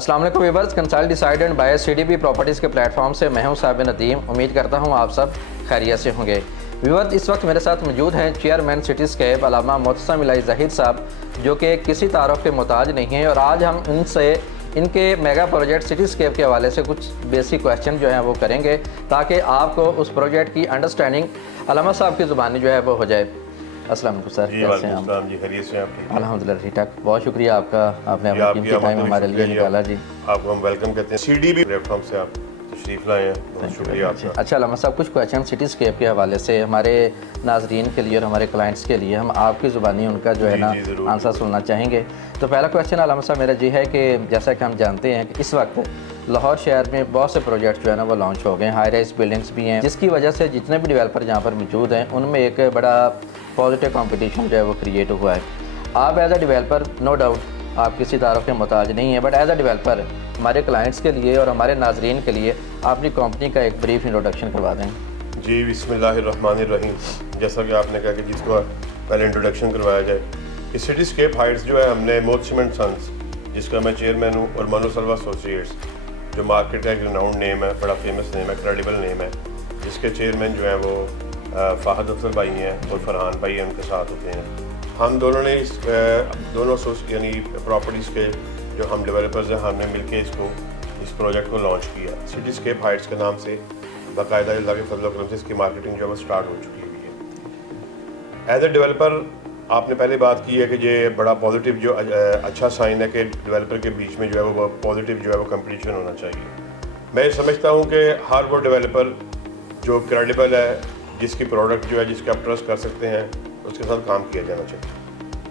السلام علیکم viewers, consult decide and by CDB properties کے پلیٹ فارم سے میں ہوں صابر ندیم۔ امید کرتا ہوں آپ سب خیریت سے ہوں گے۔ ویورز، اس وقت میرے ساتھ موجود ہیں چیئرمین سٹی اسکیپ علامہ معتصم الہی زاہد صاحب، جو کہ کسی تعارف کے محتاج نہیں ہیں، اور آج ہم ان سے ان کے میگا پروجیکٹ سٹی اسکیپ کے حوالے سے کچھ بیسک کویشچن جو ہیں وہ کریں گے، تاکہ آپ کو اس پروجیکٹ کی انڈرسٹینڈنگ علامہ صاحب کی زبانی جو ہے وہ ہو جائے۔ السلام علیکم سر، کیسے ہیں آپ؟ جی خیریت سے آپ؟ الحمدللہ ٹھیک ٹھاک، بہت شکریہ آپ کا، آپ نے اپنا قیمتی ٹائم ہمارے لیے نکالا۔ جی آپ کو ہم ویلکم کہتے ہیں، CDB پلیٹ فارم سے آپ تشریف لائے ہیں، بہت شکریہ آپ کا۔ اچھا علامہ صاحب، کچھ کویشچن سٹی اسکیپ کے حوالے سے ہمارے ناظرین کے لیے اور ہمارے کلائنٹس کے لیے ہم آپ کی زبانی ان کا جو ہے نا آنسر سننا چاہیں گے۔ تو پہلا کویشچن علامہ صاحب میرا جی ہے کہ جیسا کہ ہم جانتے ہیں کہ اس وقت لاہور شہر میں بہت سے پروجیکٹ جو ہے نا وہ لانچ ہو گئے ہیں، ہائی رائز بلڈنگس بھی ہیں، جس کی وجہ سے جتنے بھی ڈیولپر یہاں پر موجود ہیں ان میں ایک بڑا پازیٹیو کمپٹیشن جو ہے وہ کریٹ ہوا ہے۔ آپ as a developer, no doubt آپ کسی تعارف کے محتاج نہیں ہیں، بٹ ایز اے ڈیولپر ہمارے کلائنٹس کے لیے اور ہمارے ناظرین کے لیے آپ اپنی کمپنی کا ایک بریف انٹروڈکشن کروا دیں۔ جی بسم اللہ الرحمن الرحیم۔ جیسا کہ آپ نے کہا کہ جس کو پہلے انٹروڈکشن کروایا جائے، کہ سٹی اسکیپ ہائٹس جو ہے ہم نے موتسم اینڈ سنس، جس کا میں چیئرمین ہوں، اور منو سلوا ایسوسیٹس، جو مارکیٹ کا ایک ریناؤنڈ نیم ہے، بڑا فیمس نیم ہے، کریڈیبل نیم ہے، جس کے چیئرمین جو ہیں وہ فہد افضل بھائی ہیں اور فرحان بھائی ان کے ساتھ ہوتے ہیں۔ ہم دونوں نے اس دونوں یعنی پراپرٹیز کے جو ہم ڈیولپرز ہیں، ہم نے مل کے اس پروجیکٹ کو لانچ کیا سٹی اسکیپ ہائٹس کے نام سے۔ باقاعدہ اللہ کے فضل و کرم سے اس کی مارکیٹنگ جو ہے وہ اسٹارٹ ہو چکی ہوئی ہے۔ ایز اے ڈیولپر آپ نے پہلے بات کی ہے کہ یہ بڑا پازیٹیو جو اچھا سائن ہے کہ ڈیولپر کے بیچ میں جو ہے وہ پازیٹیو جو ہے وہ کمپٹیشن ہونا چاہیے۔ میں سمجھتا ہوں کہ ہر وہ ڈیولپر جو کریڈیبل ہے، جس کی پروڈکٹ جو ہے جس کے آپ ٹرسٹ کر سکتے ہیں، اس کے ساتھ کام کیا جانا چاہیے۔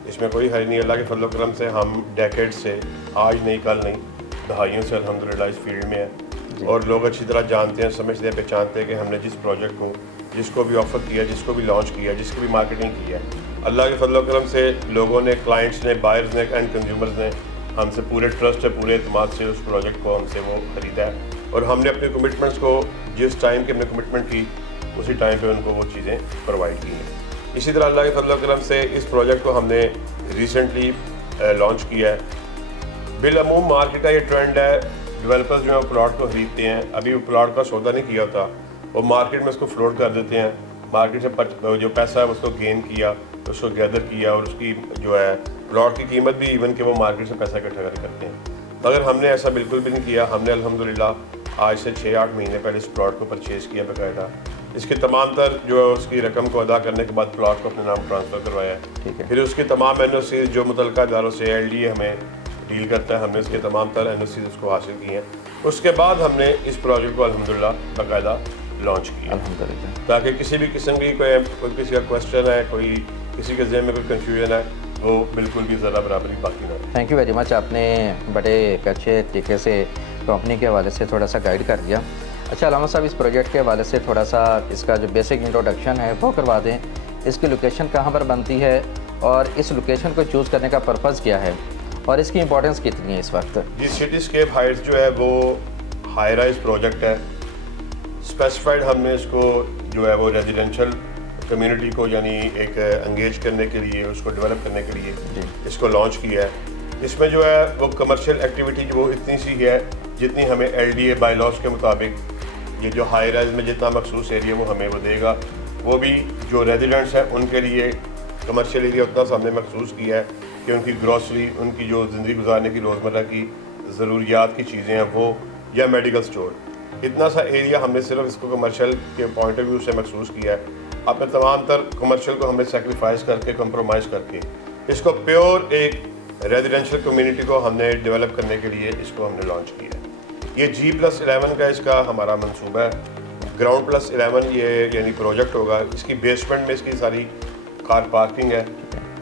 اس میں کوئی حرج نہیں۔ اللہ کے فضل و کرم سے ہم ڈیکیڈ سے، آج نہیں کل نہیں، دہائیوں سے الحمدللہ اس فیلڈ میں ہیں، اور لوگ اچھی طرح جانتے ہیں، سمجھتے ہیں، پہچانتے ہیں کہ ہم نے جس پروجیکٹ کو، جس کو بھی آفر کیا، جس کو بھی لانچ کیا، جس کی بھی مارکیٹنگ کی ہے، اللہ کے فضل و کرم سے لوگوں نے، کلائنٹس نے، بائرز نے، اینڈ کنزیومرز نے ہم سے پورے ٹرسٹ ہے، پورے اعتماد سے اس پروجیکٹ کو ہم سے وہ خریدا ہے، اور ہم نے اپنے کمٹمنٹس کو جس ٹائم کی ہم نے کمٹمنٹ کی اسی ٹائم پہ ان کو وہ چیزیں پرووائڈ کی ہیں۔ اسی طرح اللہ کے فضل و کرم سے اس پروجیکٹ کو ہم نے ریسنٹلی لانچ کیا ہے۔ بالعموم مارکیٹ کا یہ ٹرینڈ ہے، ڈیولپرز جو ہیں پلاٹ کو خریدتے ہیں، ابھی وہ پلاٹ کا سودا نہیں کیا ہوتا، وہ مارکیٹ میں اس کو فلوٹ کر دیتے ہیں، مارکیٹ سے جو پیسہ ہے اس کو گین کیا، اس کو گیدر کیا، اور اس کی جو ہے پلاٹ کی قیمت بھی ایون کہ وہ مارکیٹ سے پیسہ اکٹھا کرتے ہیں۔ مگر ہم نے ایسا بالکل بھی نہیں کیا۔ ہم نے الحمدللہ آج سے 6-8 مہینے پہلے اس پلاٹ کو پرچیز کیا باقاعدہ، اس کے تمام تر جو ہے اس کی رقم کو ادا کرنے کے بعد پلاٹ کو اپنے نام ٹرانسفر کروایا ہے، پھر اس کی تمام NOCs جو متعلقہ اداروں سے LDA ہمیں ڈیل کرتا ہے، ہم نے اس کے تمام تر NOCs اس کو حاصل کی ہیں۔ اس کے بعد ہم نے اس پروجیکٹ کو الحمدللہ باقاعدہ لانچ کیا، تاکہ کسی بھی قسم کی کوئی کسی کا کویسچن ہے، کوئی کسی کے ذہن میں کوئی کنفیوژن ہے، وہ بالکل بھی ذرا برابری باقی نہ رہے۔ تھینک یو ویری مچ، آپ نے بڑے اچھے طریقے سے کمپنی کے حوالے سے تھوڑا سا گائیڈ کر دیا۔ اچھا علامہ صاحب، اس پروجیکٹ کے حوالے سے تھوڑا سا اس کا جو بیسک انٹروڈکشن ہے وہ کروا دیں۔ اس کی لوکیشن کہاں پر بنتی ہے، اور اس لوکیشن کو چوز کرنے کا پرپز کیا ہے، اور اس کی امپورٹنس کتنی ہے اس وقت؟ جی سٹی اسکیپ ہائٹس جو ہے وہ ہائی رائز پروجیکٹ ہے۔ اسپیسیفائڈ ہم نے اس کو جو ہے وہ ریزیڈینشیل کمیونٹی کو یعنی ایک انگیج کرنے کے لیے، اس کو ڈیولپ کرنے کے لیے اس کو لانچ کیا ہے۔ اس میں جو ہے وہ کمرشل ایکٹیویٹی وہ اتنی سی ہے جتنی ہمیں LDA بائی لاس کے مطابق یہ جو ہائی رائز میں جتنا مخصوص ایریا وہ ہمیں وہ دے گا، وہ بھی جو ریزیڈنٹس ہیں ان کے لیے کمرشل ایریا اتنا سا ہم نے مخصوص کیا ہے کہ ان کی گروسری، ان کی جو زندگی گزارنے کی روزمرہ کی ضروریات کی چیزیں ہیں وہ، یا میڈیکل سٹور، اتنا سا ایریا ہم نے صرف اس کو کمرشل کے پوائنٹ آف ویو سے مخصوص کیا ہے۔ اپنے تمام تر کمرشل کو ہم نے سیکریفائز کر کے، کمپرومائز کر کے، اس کو پیور ایک ریزیڈینشیل کمیونٹی کو ہم نے ڈیولپ کرنے کے لیے اس کو ہم نے لانچ کیا ہے۔ یہ G+11 کا اس کا ہمارا منصوبہ ہے۔ گراؤنڈ +11 یہ یعنی پروجیکٹ ہوگا۔ اس کی بیسمنٹ میں اس کی ساری کار پارکنگ ہے،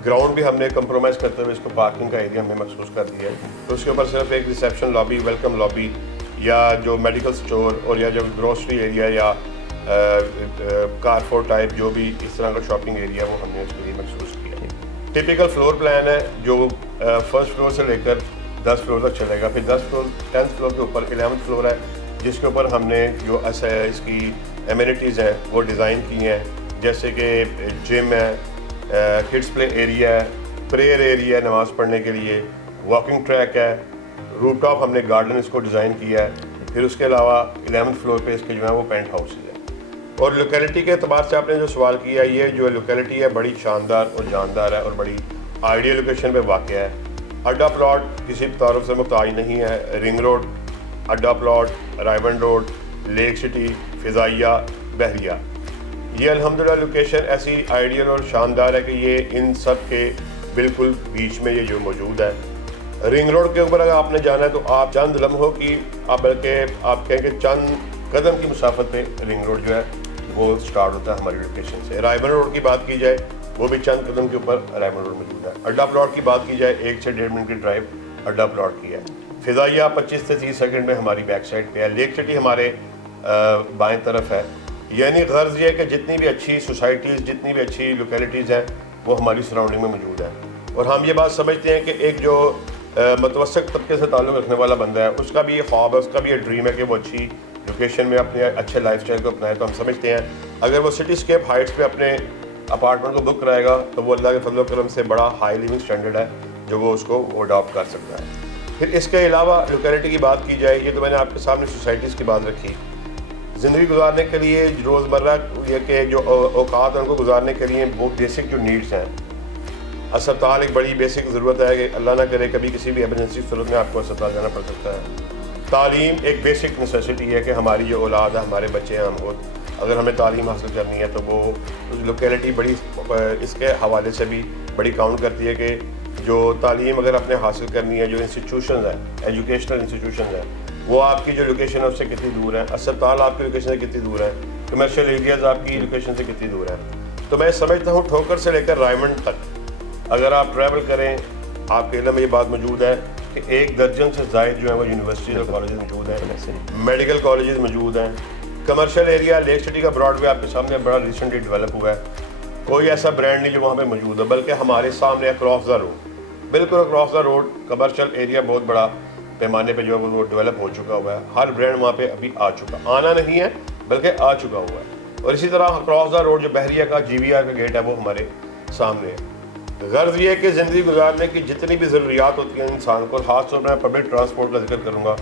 گراؤنڈ بھی ہم نے کمپرومائز کرتے ہوئے اس کو پارکنگ کا ایریا ہم نے مخصوص کر دیا ہے۔ تو اس کے اوپر صرف ایک ریسیپشن لابی، ویلکم لابی، یا جو میڈیکل سٹور، اور یا جو گروسری ایریا یا کارفور ٹائپ جو بھی اس طرح کا شاپنگ ایریا وہ ہم نے اس کے لیے مخصوص کیا ہے۔ ٹپیکل فلور پلان ہے جو فرسٹ فلور سے لے کر 10 فلور تک چلے گا، پھر 10th فلور کے اوپر 11th فلور ہے، جس کے اوپر ہم نے جو اس کی ایمینٹیز ہیں وہ ڈیزائن کی ہیں، جیسے کہ جم ہے، کڈس پلے ایریا ہے، پریئر ایریا ہے نماز پڑھنے کے لیے، واکنگ ٹریک ہے، روف ٹاپ ہم نے گارڈن اس کو ڈیزائن کیا ہے. پھر اس کے علاوہ 11th فلور پہ اس کے جو ہے وہ پینٹ ہاؤسز ہیں. اور لوکیلٹی کے اعتبار سے آپ نے جو سوال کیا ہے, یہ جو لوکیلٹی ہے بڑی شاندار اور جاندار ہے اور بڑی آئیڈیل لوکیشن پہ واقع ہے. اڈا پلاٹ کسی تعارف سے محتاج نہیں ہے. رنگ روڈ, اڈا پلاٹ, رائبن روڈ, لیک سٹی, فضائیہ, بحریہ, یہ الحمدللہ لوکیشن ایسی آئیڈیل اور شاندار ہے کہ یہ ان سب کے بالکل بیچ میں یہ جو موجود ہے. رنگ روڈ کے اوپر اگر آپ نے جانا ہے تو آپ چند لمحوں کی, آپ بلکہ آپ کہیں کہ چند قدم کی مسافت پہ رنگ روڈ جو ہے وہ سٹارٹ ہوتا ہے ہماری لوکیشن سے. رائبن روڈ کی بات کی جائے وہ بھی چند قدم کے اوپر رائبن روڈ موجود ہے. اڈا پلاٹ کی بات کی جائے 1 سے 1.5 منٹ کی ڈرائیو اڈا پلاٹ کی ہے. فضائیہ 25 سے 30 سیکنڈ میں ہماری بیک سائڈ پہ ہے. لیک سٹی ہمارے بائیں طرف ہے. یعنی غرض یہ ہے کہ جتنی بھی اچھی سوسائٹیز, جتنی بھی اچھی لوکیلٹیز ہیں وہ ہماری سراؤنڈنگ میں موجود ہیں. اور ہم یہ بات سمجھتے ہیں کہ ایک جو متوسط طبقے سے تعلق رکھنے والا بندہ ہے, اس کا بھی یہ خواب ہے, اس کا بھی یہ ڈریم ہے کہ وہ اچھی لوکیشن میں اپنے اچھے لائف اسٹائل کو اپنائے. تو ہم سمجھتے ہیں اگر وہ سٹی اسکیپ ہائٹس پہ اپنے اپارٹمنٹ کو بک کرائے گا تو وہ اللہ کے فضل و کرم سے بڑا ہائی لیونگ اسٹینڈرڈ ہے جو وہ اس کو اڈاپٹ کر سکتا ہے. پھر اس کے علاوہ لوکیلٹی کی بات کی جائے, یہ تو میں نے آپ کے سامنے سوسائٹیز کی بات رکھی. زندگی گزارنے کے لیے روزمرہ یہ کہ جو اوقات ہیں ان کو گزارنے کے لیے وہ بیسک جو نیڈس ہیں, اسپتال ایک بڑی بیسک ضرورت ہے کہ اللہ نہ کرے کبھی کسی بھی ایمرجنسی صورت میں آپ کو اسپتال جانا پڑ سکتا ہے. تعلیم ایک بیسک نیسیسٹی ہے کہ ہماری جو اولاد ہے, ہمارے بچے ہیں, ہم کو اگر ہمیں تعلیم حاصل کرنی ہے تو وہ لوکیلٹی بڑی اس کے حوالے سے بھی بڑی کاؤنٹ کرتی ہے کہ جو تعلیم اگر آپ نے حاصل کرنی ہے, جو انسٹیٹیوشنز ہیں, ایجوکیشنل انسٹیٹیوشنز ہیں, وہ آپ کی جو لوکیشن ہے اس سے کتنی دور ہے, اسپتال آپ کی لوکیشن سے کتنی دور ہے, کمرشل ایریاز آپ کی لوکیشن سے کتنی دور ہے. تو میں سمجھتا ہوں ٹھوکر سے لے کر رائمنڈ تک اگر آپ ٹریول کریں, آپ کے علم میں یہ بات موجود ہے کہ 1 درجن سے زائد جو ہے وہ یونیورسٹیز اور کالجز موجود ہیں, میڈیکل کالجز موجود ہیں. کمرشل ایریا لیک سٹی کا براڈ وے آپ کے سامنے بڑا ریسنٹلی ڈیولپ ہوا ہے. کوئی ایسا برانڈ نہیں جو وہاں پہ موجود ہے, بلکہ ہمارے سامنے اکراس دا روڈ, بالکل across the road commercial area بہت بڑا پیمانے پہ جو ہے وہ ڈیولپ ہو چکا ہوا ہے. ہر برانڈ وہاں پہ ابھی آ چکا, آنا نہیں ہے بلکہ آ چکا ہوا ہے. اور اسی طرح اکراس دا روڈ جو بحریہ کا GVR کا گیٹ ہے وہ ہمارے سامنے ہے. غرض یہ ہے کہ زندگی گزارنے کی جتنی بھی ضروریات ہوتی ہیں انسان کو, خاص طور پر میں پبلک ٹرانسپورٹ کا ذکر کروں گا,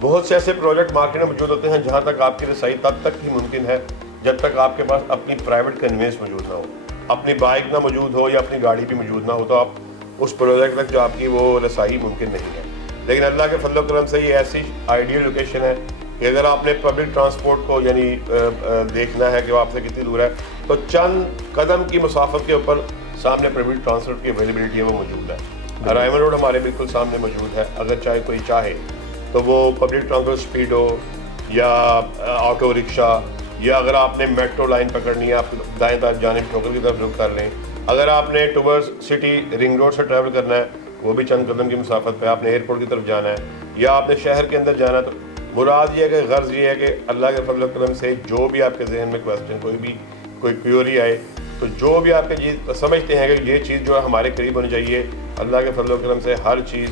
بہت سے ایسے پروجیکٹ مارکیٹ میں موجود ہوتے ہیں جہاں تک آپ کی رسائی تب تک ہی ممکن ہے جب تک آپ کے پاس اپنی پرائیویٹ کنوینس موجود نہ ہو, اپنی بائک نہ موجود ہو یا اپنی گاڑی بھی موجود نہ ہو, تو آپ اس پروجیکٹ تک جو آپ کی وہ رسائی ممکن نہیں ہے. لیکن اللہ کے فضل و کرم سے یہ ایسی آئیڈیل لوکیشن ہے کہ اگر آپ نے پبلک ٹرانسپورٹ کو یعنی دیکھنا ہے کہ وہ آپ سے کتنی دور ہے, تو چند قدم کی مسافت کے اوپر سامنے پبلک ٹرانسپورٹ کی اویلیبلٹی ہے وہ موجود ہے. رائمن روڈ ہمارے بالکل سامنے موجود ہے. اگر چاہے کوئی چاہے تو وہ پبلک ٹرانسپورٹ اسپیڈ ہو یا آٹو رکشا, یا اگر آپ نے میٹرو لائن پکڑنی ہے آپ دائیں طرف جانب ٹھوکر کی طرف رک کر لیں. اگر آپ نے ٹورڈز سٹی رنگ روڈ سے ٹریول کرنا ہے وہ بھی چند قدم کی مسافت پہ, آپ نے ایئرپورٹ کی طرف جانا ہے یا آپ نے شہر کے اندر جانا ہے, تو مراد یہ ہے کہ غرض یہ ہے کہ اللہ کے فضل و کرم سے جو بھی آپ کے ذہن میں کویسچن کوئی کیوری آئے, تو جو بھی آپ کے سمجھتے ہیں کہ یہ چیز جو ہے ہمارے قریب ہونی چاہیے, اللہ کے فضل و کرم سے ہر چیز,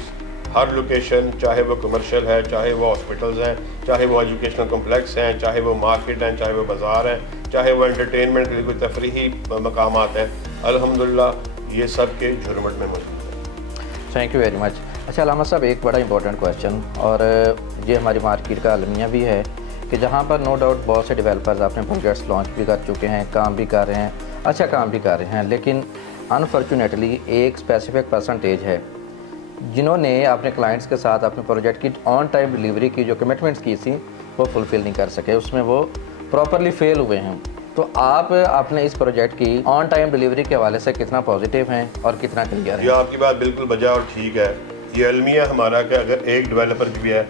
ہر لوکیشن, چاہے وہ کمرشل ہے, چاہے وہ ہاسپٹلز ہیں, چاہے وہ ایجوکیشنل کمپلیکس ہیں, چاہے وہ مارکیٹ ہیں, چاہے وہ بازار ہیں, چاہے وہ انٹرٹینمنٹ کے لیے کوئی تفریحی مقامات ہیں, الحمدللہ یہ سب کے جھرمٹ میں موجود ہے. Thank you very much. اچھا علامہ صاحب, ایک بڑا امپورٹنٹ کویشچن, اور یہ ہماری مارکیٹ کا المیہ بھی ہے کہ جہاں پر نو ڈاؤٹ بہت سے ڈیولپرز اپنے پروجیکٹس لانچ بھی کر چکے ہیں, کام بھی کر رہے ہیں, اچھا کام بھی کر رہے ہیں, لیکن انفارچونیٹلی ایک اسپیسیفک پرسنٹیج ہے جنہوں نے اپنے کلائنٹس کے ساتھ اپنے پروجیکٹ کی آن ٹائم ڈلیوری کی جو کمٹمنٹس کی تھیں وہ فلفل نہیں کر سکے, اس میں وہ پراپرلی فیل ہوئے ہیں. تو آپ اپنے اس پروجیکٹ کی آن ٹائم ڈلیوری کے حوالے سے کتنا پازیٹیو ہیں اور کتنا کلیئر ہے؟ یہ آپ کی بات بالکل بجا اور ٹھیک ہے. یہ المیہ ہمارا کہ اگر ایک ڈیولپر بھی ہے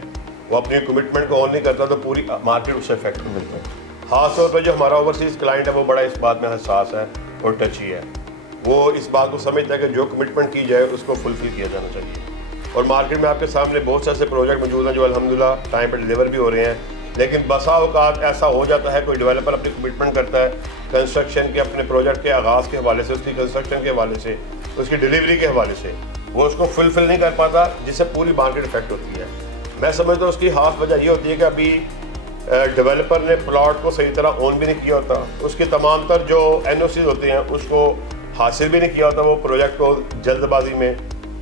وہ اپنی کمٹمنٹ کو آن نہیں کرتا تو پوری مارکیٹ اس سے افیکٹ ہوتی ہے. خاص طور پہ جو ہمارا اوورسیز کلائنٹ ہے وہ بڑا اس بات میں حساس ہے اور ٹچی ہے. وہ اس بات کو سمجھتا ہے کہ جو کمٹمنٹ کی جائے اس کو فلفل کیا جانا چاہیے. اور مارکیٹ میں آپ کے سامنے بہت سے ایسے پروجیکٹ موجود ہیں جو الحمدللہ ٹائم پہ ڈلیور بھی ہو رہے ہیں, لیکن بسا اوقات ایسا ہو جاتا ہے کوئی ڈیولپر اپنی کمٹمنٹ کرتا ہے کنسٹرکشن کے, اپنے پروجیکٹ کے آغاز کے حوالے سے, اس کی کنسٹرکشن کے حوالے سے, اس کی ڈلیوری کے حوالے سے, وہ اس کو فلفل نہیں کر پاتا, جس سے پوری مارکیٹ افیکٹ ہوتی ہے. میں سمجھتا ہوں اس کی خاص وجہ یہ ہوتی ہے کہ ابھی ڈیولپر نے پلاٹ کو صحیح طرح اون بھی نہیں کیا ہوتا, اس کی تمام تر جو NOCs ہوتے ہیں اس کو حاصل بھی نہیں کیا ہوتا, وہ پروجیکٹ کو جلد بازی میں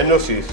NOCs